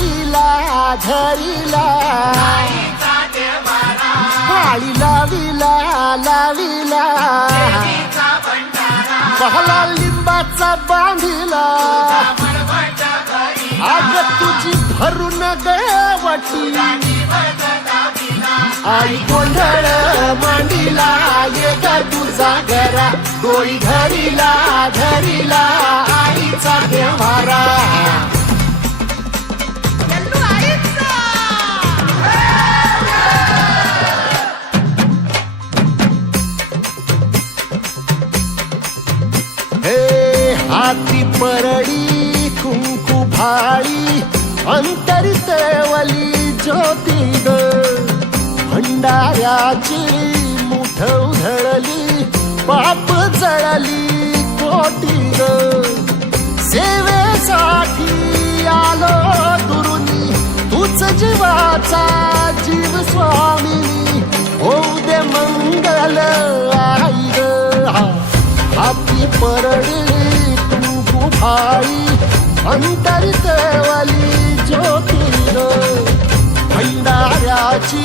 धरिला धरिला काळी लाविला लाविला पहला लिंबाचा बांधिला आग तुझी भरून गवटी आई गोंधळ मांडिला ये ग तुझा घरा डोळी धरिला धरिला आईचा देवारा हे हाती परडी कुंकू भाळी अंतरितवली ज्योती ग भंडाऱ्याची मुठ उधळली पाप जळली कोटी ग सेवेसाठी आलो दुरुनी तूच जीवाचा जीव स्वामिनी होऊ दे मंगल आई ग हाती परडी कुंकू भाळी अंतरितवली ज्योती ग भंडाऱ्याची